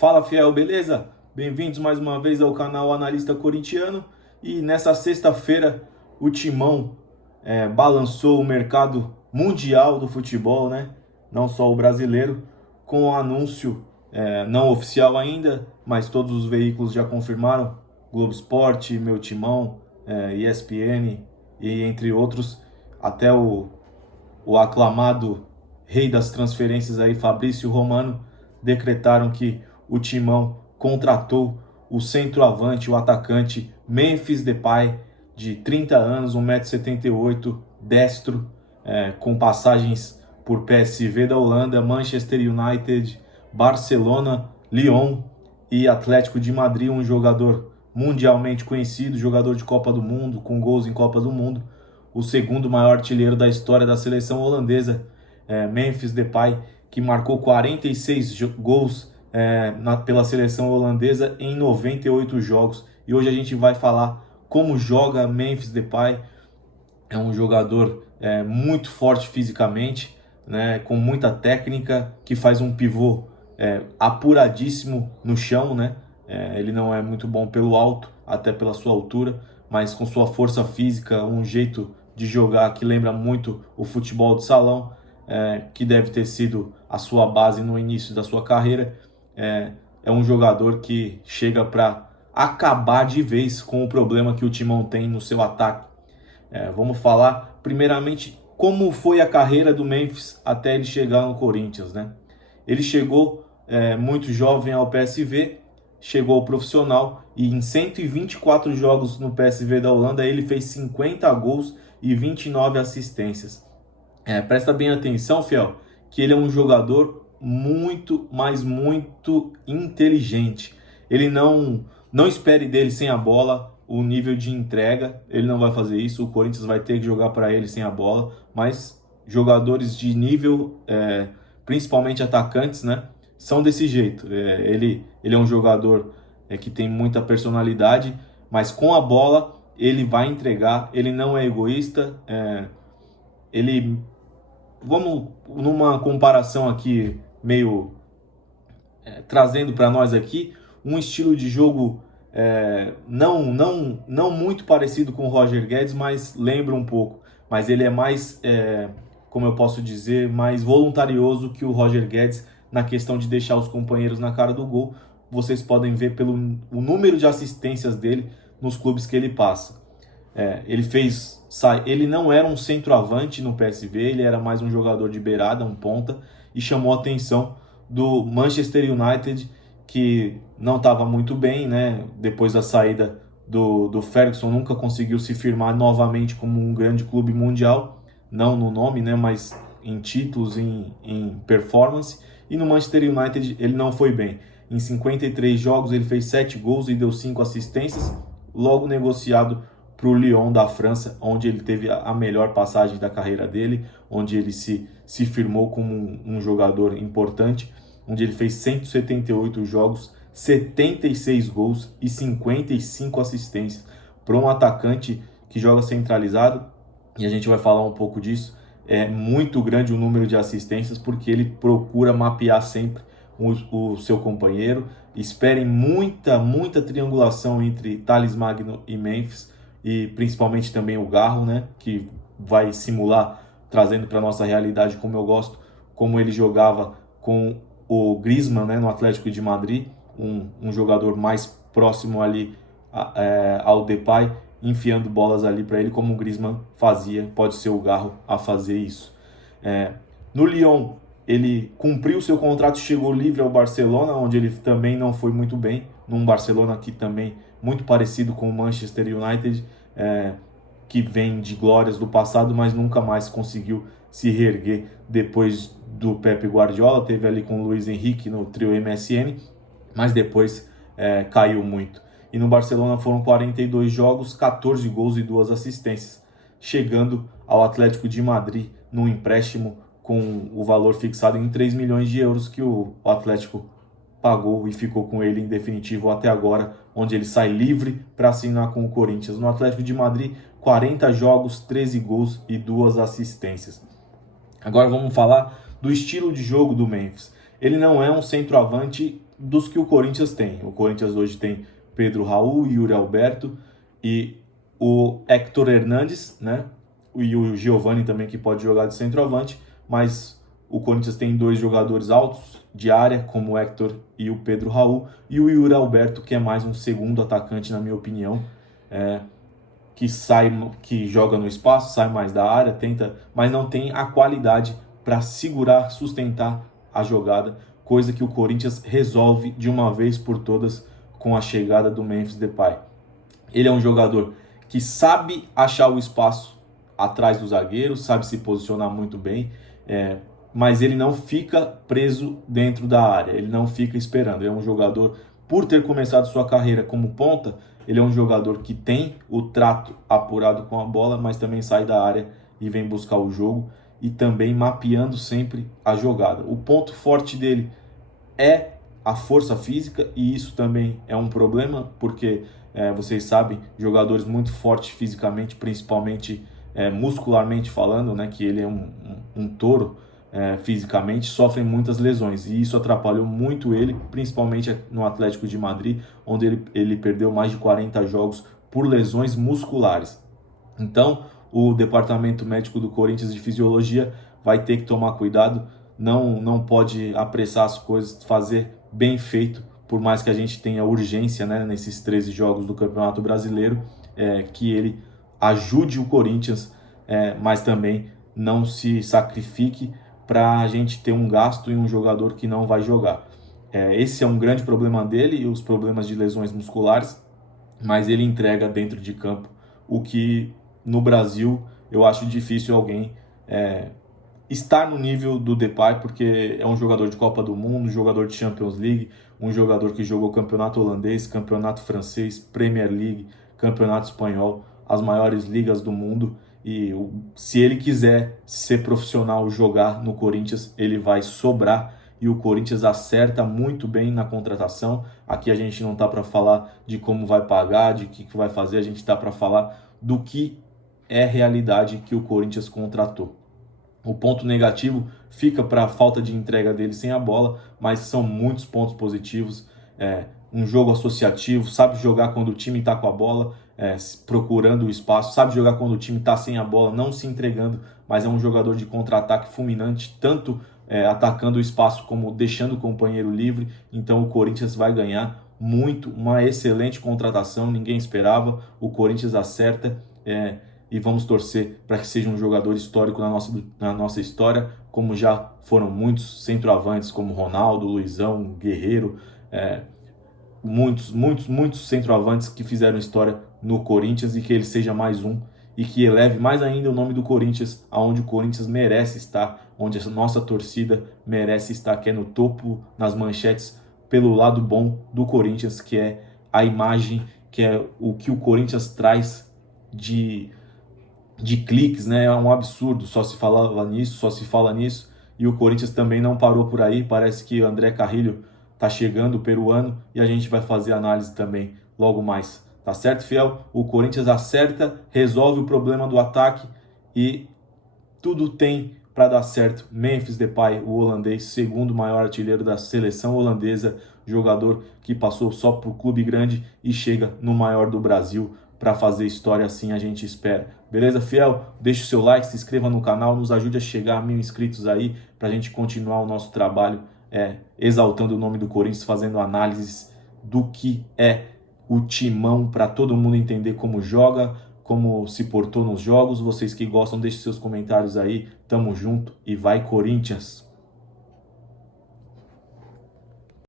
Fala, fiel, beleza? Bem-vindos mais uma vez ao canal Analista Corintiano. E nessa sexta-feira o Timão balançou o mercado mundial do futebol, né? Não só o brasileiro, com o anúncio não oficial ainda, mas todos os veículos já confirmaram: Globo Esporte, Meu Timão, ESPN e entre outros, até o aclamado rei das transferências aí, Fabrício Romano, decretaram que o Timão contratou o centroavante, o atacante Memphis Depay, de 30 anos, 1,78 m, destro, com passagens por PSV da Holanda, Manchester United, Barcelona, Lyon e Atlético de Madrid. Um jogador mundialmente conhecido, jogador de Copa do Mundo, com gols em Copa do Mundo, o segundo maior artilheiro da história da seleção holandesa, Memphis Depay, que marcou 46 gols pela seleção holandesa em 98 jogos. E hoje a gente vai falar como joga Memphis Depay. É um jogador muito forte fisicamente, né, com muita técnica, que faz um pivô apuradíssimo no chão, né? Ele não é muito bom pelo alto, até pela sua altura, mas com sua força física, um jeito de jogar que lembra muito o futebol de salão, que deve ter sido a sua base no início da sua carreira. É um jogador que chega para acabar de vez com o problema que o Timão tem no seu ataque. Vamos falar primeiramente como foi a carreira do Memphis até ele chegar no Corinthians, né? Ele chegou muito jovem ao PSV, chegou ao profissional, e em 124 jogos no PSV da Holanda ele fez 50 gols e 29 assistências. Presta bem atenção, fiel, que ele é um jogador muito, mas muito inteligente. Ele não espere dele sem a bola o nível de entrega, ele não vai fazer isso. O Corinthians vai ter que jogar para ele sem a bola, mas jogadores de nível, principalmente atacantes, né, são desse jeito. Ele é um jogador que tem muita personalidade, mas com a bola ele vai entregar. Ele não é egoísta. Vamos numa comparação aqui, meio trazendo para nós aqui um estilo de jogo não muito parecido com o Roger Guedes, mas lembra um pouco. Mas ele é mais, como eu posso dizer, mais voluntarioso que o Roger Guedes na questão de deixar os companheiros na cara do gol. Vocês podem ver pelo o número de assistências dele nos clubes que ele passa. Ele não era um centroavante no PSV, ele era mais um jogador de beirada, um ponta, e chamou a atenção do Manchester United, que não estava muito bem, né? Depois da saída do Ferguson, nunca conseguiu se firmar novamente como um grande clube mundial, não no nome, né, mas em títulos, em performance. E no Manchester United ele não foi bem. Em 53 jogos ele fez 7 gols e deu 5 assistências, logo negociado para o Lyon da França, onde ele teve a melhor passagem da carreira dele, onde ele se firmou como um jogador importante, onde ele fez 178 jogos, 76 gols e 55 assistências. Para um atacante que joga centralizado, e a gente vai falar um pouco disso, é muito grande o número de assistências, porque ele procura mapear sempre o seu companheiro. Esperem muita triangulação entre Thales Magno e Memphis, e principalmente também o Garro, né, que vai simular, trazendo para nossa realidade, como eu gosto, como ele jogava com o Griezmann, né, no Atlético de Madrid, um jogador mais próximo ali ao Depay, enfiando bolas ali para ele, como o Griezmann fazia. Pode ser o Garro a fazer isso. No Lyon, ele cumpriu seu contrato, chegou livre ao Barcelona, onde ele também não foi muito bem, num Barcelona que também muito parecido com o Manchester United, que vem de glórias do passado, mas nunca mais conseguiu se reerguer depois do Pep Guardiola. Teve ali com o Luis Henrique no trio MSN, mas depois caiu muito. E no Barcelona foram 42 jogos, 14 gols e 2 assistências, chegando ao Atlético de Madrid num empréstimo com o valor fixado em 3 milhões de euros, que o Atlético pagou e ficou com ele em definitivo até agora, onde ele sai livre para assinar com o Corinthians. No Atlético de Madrid, 40 jogos, 13 gols e 2 assistências. Agora vamos falar do estilo de jogo do Memphis. Ele não é um centroavante dos que o Corinthians tem. O Corinthians hoje tem Pedro Raul, Yuri Alberto e o Héctor Hernandes, né? E o Giovani também, que pode jogar de centroavante, mas o Corinthians tem 2 jogadores altos de área, como o Héctor e o Pedro Raul, e o Yuri Alberto, que é mais um segundo atacante, na minha opinião, que joga no espaço, sai mais da área, tenta, mas não tem a qualidade para segurar, sustentar a jogada, coisa que o Corinthians resolve de uma vez por todas com a chegada do Memphis Depay. Ele é um jogador que sabe achar o espaço atrás do zagueiro, sabe se posicionar muito bem, mas ele não fica preso dentro da área, ele não fica esperando. Ele é um jogador, por ter começado sua carreira como ponta, ele é um jogador que tem o trato apurado com a bola, mas também sai da área e vem buscar o jogo e também mapeando sempre a jogada. O ponto forte dele é a força física, e isso também é um problema, porque vocês sabem, jogadores muito fortes fisicamente, principalmente muscularmente falando, né, que ele é um touro fisicamente, sofrem muitas lesões, e isso atrapalhou muito ele, principalmente no Atlético de Madrid, onde ele perdeu mais de 40 jogos por lesões musculares. Então, o departamento médico do Corinthians de fisiologia vai ter que tomar cuidado, não pode apressar as coisas, fazer bem feito, por mais que a gente tenha urgência, né, nesses 13 jogos do Campeonato Brasileiro, que ele ajude o Corinthians, mas também não se sacrifique para a gente ter um gasto em um jogador que não vai jogar. Esse é um grande problema dele, e os problemas de lesões musculares, mas ele entrega dentro de campo o que no Brasil eu acho difícil alguém estar no nível do Depay, porque é um jogador de Copa do Mundo, um jogador de Champions League, um jogador que jogou campeonato holandês, campeonato francês, Premier League, campeonato espanhol, as maiores ligas do mundo. E se ele quiser ser profissional, jogar no Corinthians, ele vai sobrar, e o Corinthians acerta muito bem na contratação. Aqui a gente não está para falar de como vai pagar, de que vai fazer, a gente está para falar do que é realidade que o Corinthians contratou. O ponto negativo fica para a falta de entrega dele sem a bola, mas são muitos pontos positivos. Um jogo associativo, sabe jogar quando o time está com a bola, procurando o espaço, sabe jogar quando o time está sem a bola, não se entregando, mas é um jogador de contra-ataque fulminante, tanto atacando o espaço como deixando o companheiro livre. Então o Corinthians vai ganhar muito, uma excelente contratação, ninguém esperava, o Corinthians acerta, e vamos torcer para que seja um jogador histórico na nossa história, como já foram muitos centroavantes, como Ronaldo, Luizão, Guerreiro, muitos centroavantes que fizeram história no Corinthians, e que ele seja mais um, e que eleve mais ainda o nome do Corinthians aonde o Corinthians merece estar, onde a nossa torcida merece estar, que é no topo, nas manchetes, pelo lado bom do Corinthians, que é a imagem, que é o que o Corinthians traz de cliques, né? É um absurdo, só se fala nisso, e o Corinthians também não parou por aí. Parece que o André Carrilho tá chegando, o peruano, e a gente vai fazer análise também logo mais. Tá certo, fiel? O Corinthians acerta, resolve o problema do ataque, e tudo tem para dar certo. Memphis Depay, o holandês, segundo maior artilheiro da seleção holandesa, jogador que passou só por clube grande e chega no maior do Brasil para fazer história, assim a gente espera. Beleza, fiel? Deixe o seu like, se inscreva no canal, nos ajude a chegar a 1000 inscritos aí, para a gente continuar o nosso trabalho exaltando o nome do Corinthians, fazendo análises do que é o Timão, para todo mundo entender como joga, como se portou nos jogos. Vocês que gostam, deixem seus comentários aí. Tamo junto e vai Corinthians!